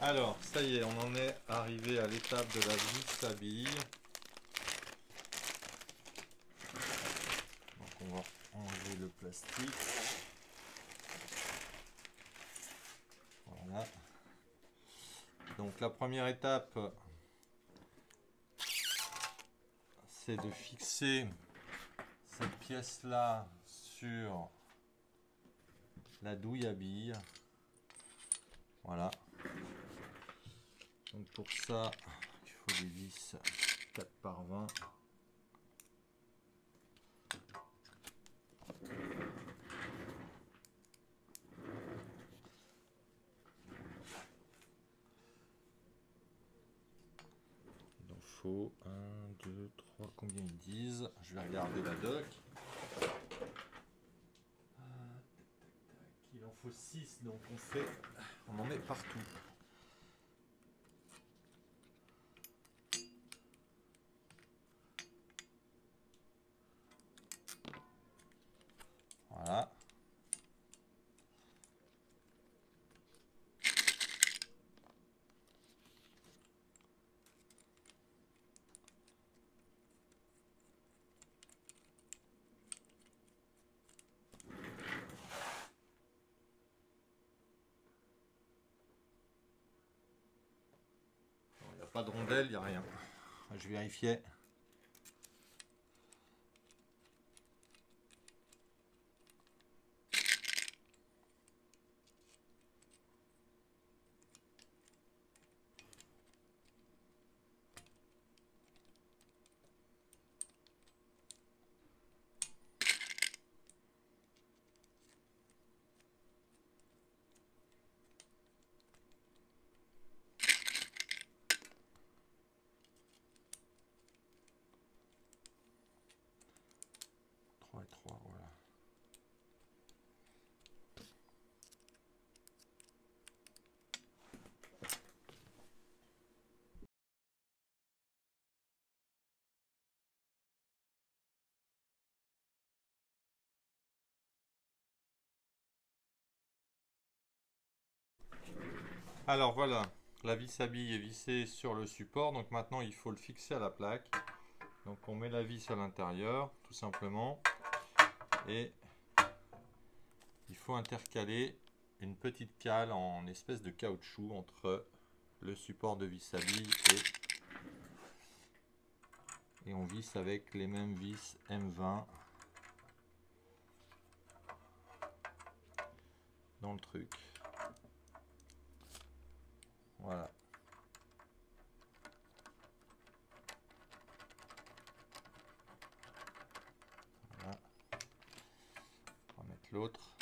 Alors, ça y est, on en est arrivé à l'étape de la vis-à-billes. Donc on va enlever le plastique. Voilà. Donc la première étape, c'est de fixer cette pièce-là sur la douille à billes. Voilà. Donc pour ça, il faut des vis 4 par 20. Il en faut 1, 2, 3, combien ils disent? Je vais regarder la doc. Il en faut 6, donc on en met partout. Voilà. Il n'y a pas de rondelle, il n'y a rien. Je vérifiais. Et 3, voilà. Alors voilà, la vis à billes est vissée sur le support, donc maintenant il faut le fixer à la plaque. Donc on met la vis à l'intérieur, tout simplement, et il faut intercaler une petite cale en espèce de caoutchouc entre le support de vis à billes et on visse avec les mêmes vis M20 dans le truc. Voilà. Voilà. On va mettre l'autre.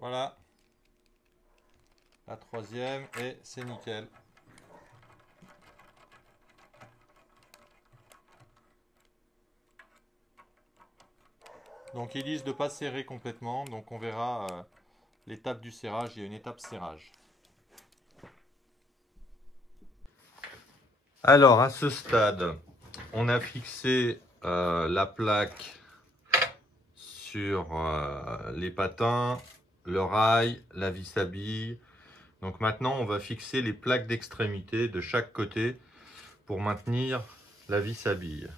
Voilà. La troisième et c'est nickel. Donc ils disent de ne pas serrer complètement, donc on verra l'étape du serrage, il y a une étape serrage. Alors à ce stade, on a fixé la plaque sur les patins, le rail, la vis à billes. Donc maintenant on va fixer les plaques d'extrémité de chaque côté pour maintenir la vis à billes.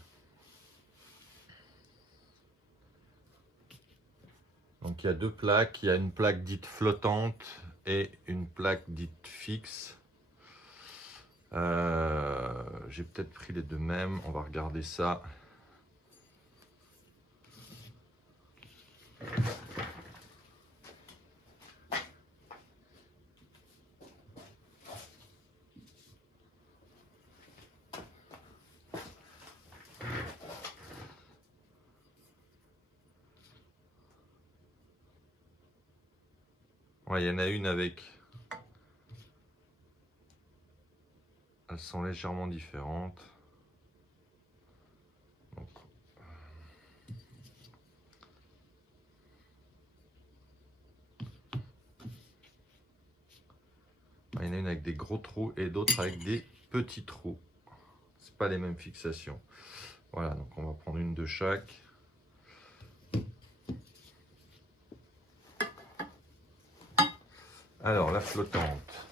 Donc il y a deux plaques, il y a une plaque dite flottante et une plaque dite fixe. J'ai peut-être pris les deux mêmes, on va regarder ça. Ouais, il y en a une avec... Elles sont légèrement différentes. Donc... une avec des gros trous et d'autres avec des petits trous. C'est pas les mêmes fixations. Voilà, donc on va prendre une de chaque. Alors, la flottante.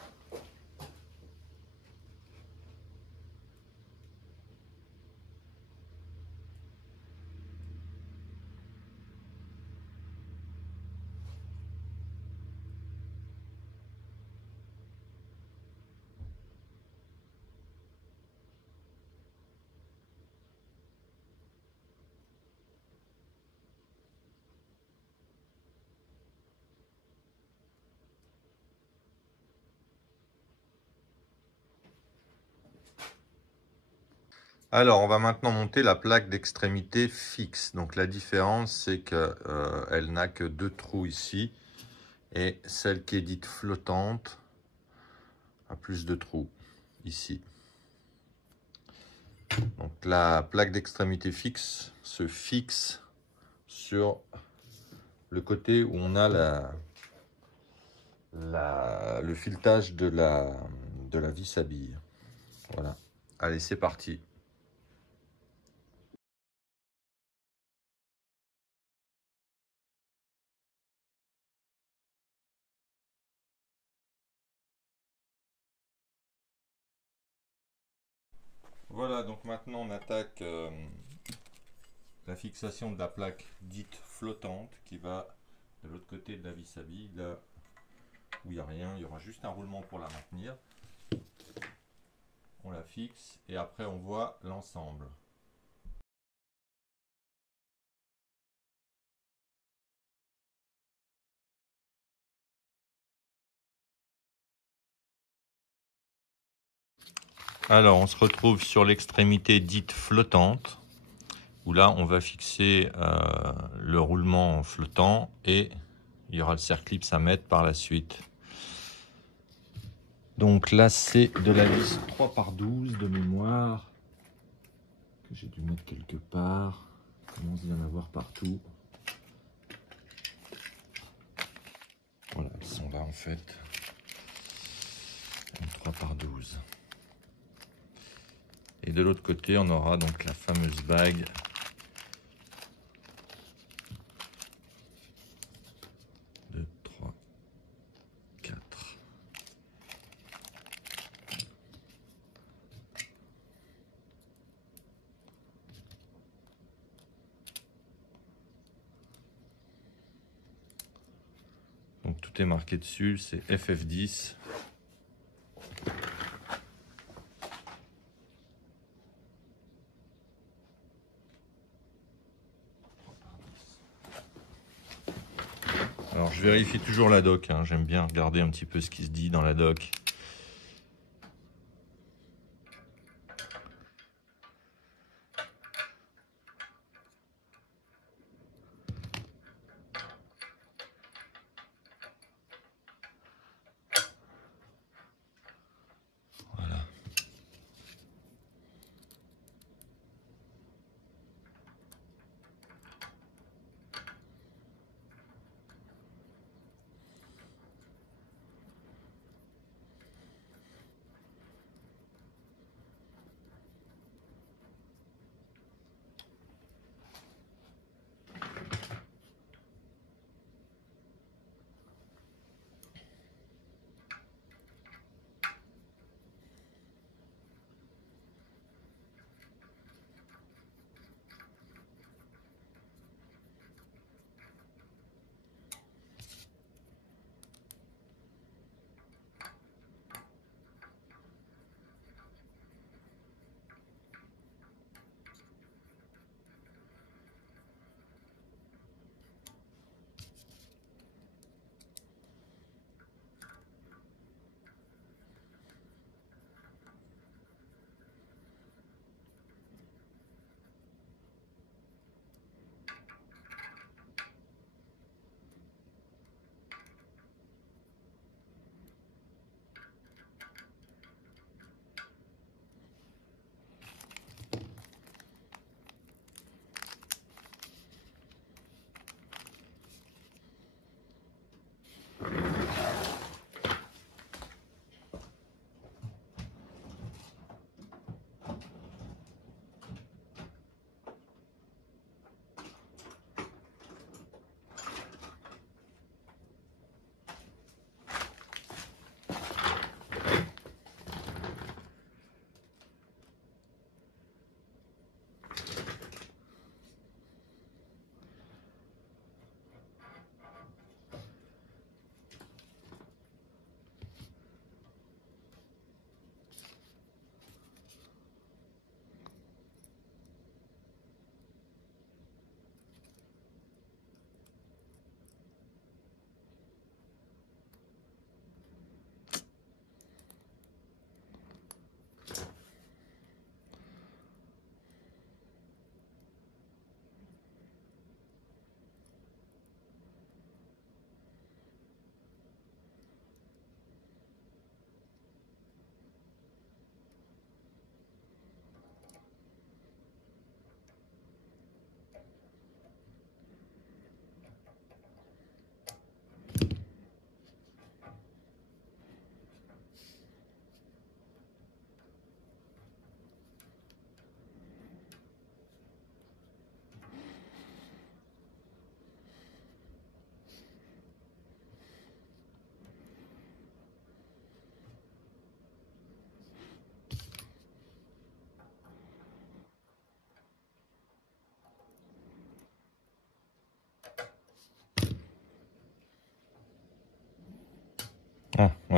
Alors, on va maintenant monter la plaque d'extrémité fixe. Donc, la différence, c'est qu'elle n'a que 2 trous ici. Et celle qui est dite flottante a plus de trous ici. Donc, la plaque d'extrémité fixe se fixe sur le côté où on a le filetage de la vis à billes. Voilà. Allez, c'est parti. Voilà, donc maintenant on attaque la fixation de la plaque dite flottante qui va de l'autre côté de la vis à billes, là où il n'y a rien, il y aura juste un roulement pour la maintenir. On la fixe et après on voit l'ensemble. Alors on se retrouve sur l'extrémité dite flottante, où là on va fixer le roulement flottant et il y aura le circlips à mettre par la suite. Donc là c'est de la vis 3x12 de mémoire, que j'ai dû mettre quelque part, il commence à y en avoir partout. Voilà, elles sont là en fait, 3x12. Et de l'autre côté on aura donc la fameuse bague de 3, 4. Donc tout est marqué dessus, c'est FF10. Alors je vérifie toujours la doc, hein. J'aime bien regarder un petit peu ce qui se dit dans la doc. Voilà.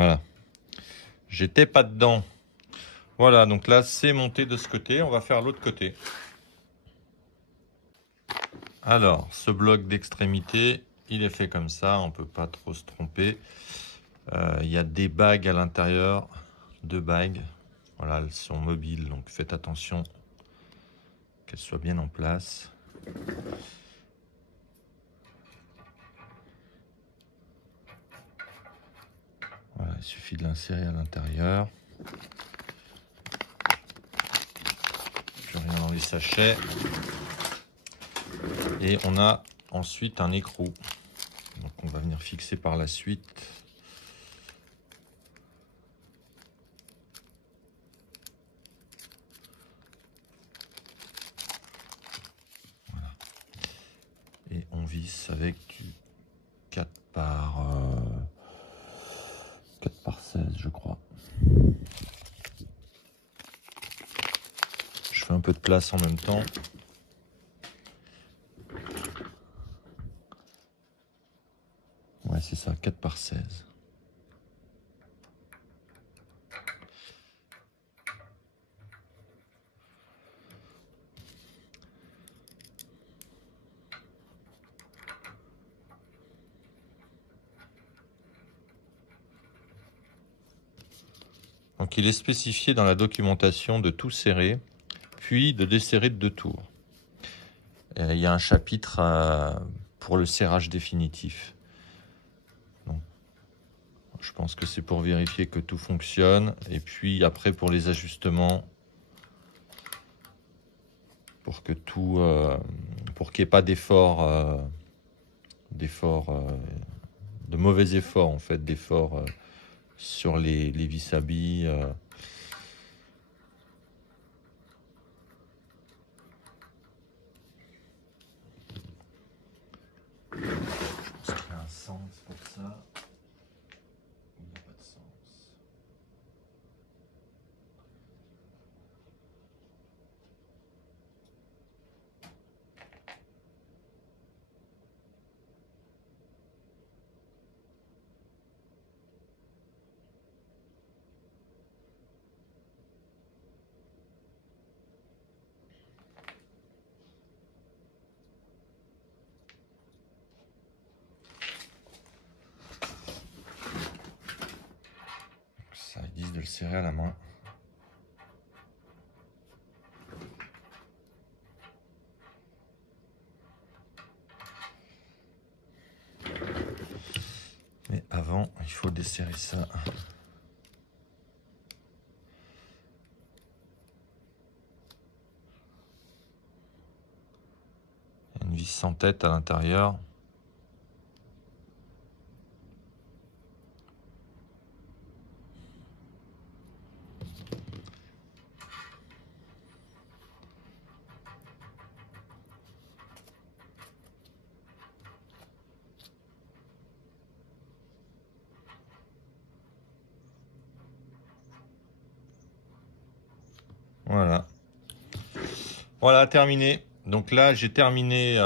Voilà. J'étais pas dedans. Voilà, donc là, c'est monté de ce côté. On va faire l'autre côté. Alors, ce bloc d'extrémité, il est fait comme ça. On peut pas trop se tromper. Il y a des bagues à l'intérieur. 2 bagues. Voilà, elles sont mobiles, donc faites attention qu'elles soient bien en place. Voilà, il suffit de l'insérer à l'intérieur. Plus rien dans les sachets. Et on a ensuite un écrou. Donc on va venir fixer par la suite. Voilà. Et on visse avec du 4 par 16, je crois. Je fais un peu de place en même temps. Ouais, c'est ça, 4 par 16. Donc il est spécifié dans la documentation de tout serrer, puis de desserrer de 2 tours. Il y a un chapitre pour le serrage définitif. Donc, je pense que c'est pour vérifier que tout fonctionne. Et puis après pour les ajustements, pour que tout, pour qu'il n'y ait pas d'effort, de mauvais efforts en fait, d'efforts sur les vis à billes. Je pense qu'il y a un sens pour ça. Il n'y a pas de sens. Ça, ils disent de le serrer à la main. Mais avant, il faut desserrer ça. Il y a une vis sans tête à l'intérieur. Voilà. Voilà, terminé. Donc là, j'ai terminé,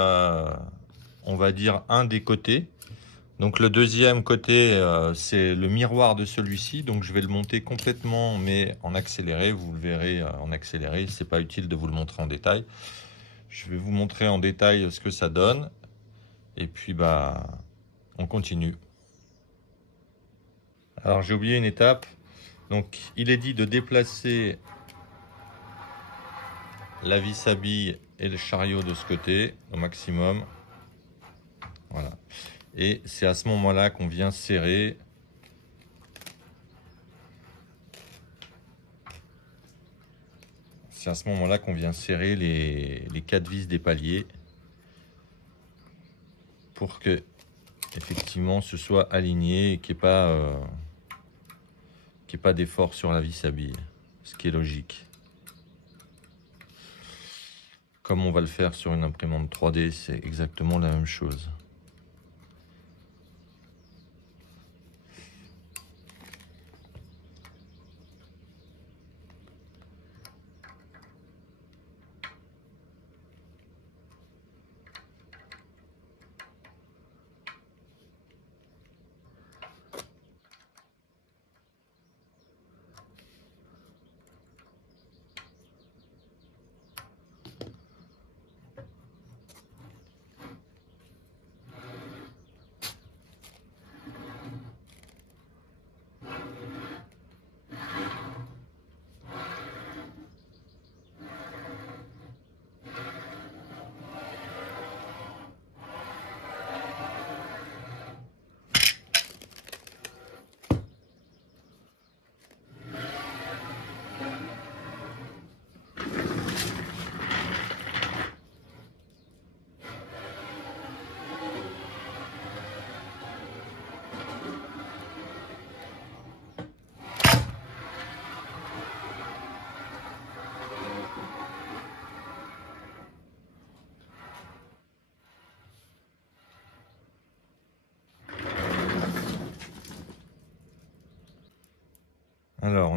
on va dire, un des côtés. Donc le deuxième côté, c'est le miroir de celui-ci. Donc je vais le monter complètement, mais en accéléré. Vous le verrez en accéléré. C'est pas utile de vous le montrer en détail. Je vais vous montrer en détail ce que ça donne. Et puis, bah, on continue. Alors j'ai oublié une étape. Donc il est dit de déplacer la vis à billes et le chariot de ce côté au maximum. Voilà. Et c'est à ce moment-là qu'on vient serrer. C'est à ce moment-là qu'on vient serrer les 4 vis des paliers pour que effectivement ce soit aligné et qu'il n'y ait pas d'effort sur la vis à billes, ce qui est logique. Comme on va le faire sur une imprimante 3D, c'est exactement la même chose.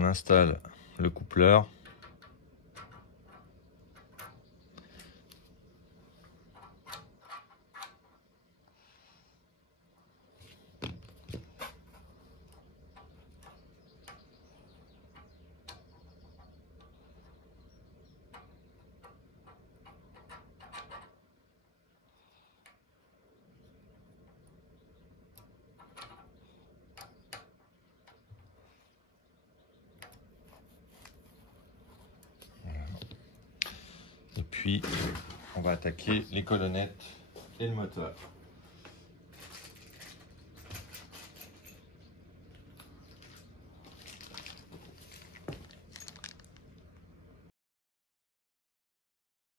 installe le coupleur. Et puis, on va attaquer les colonnettes et le moteur.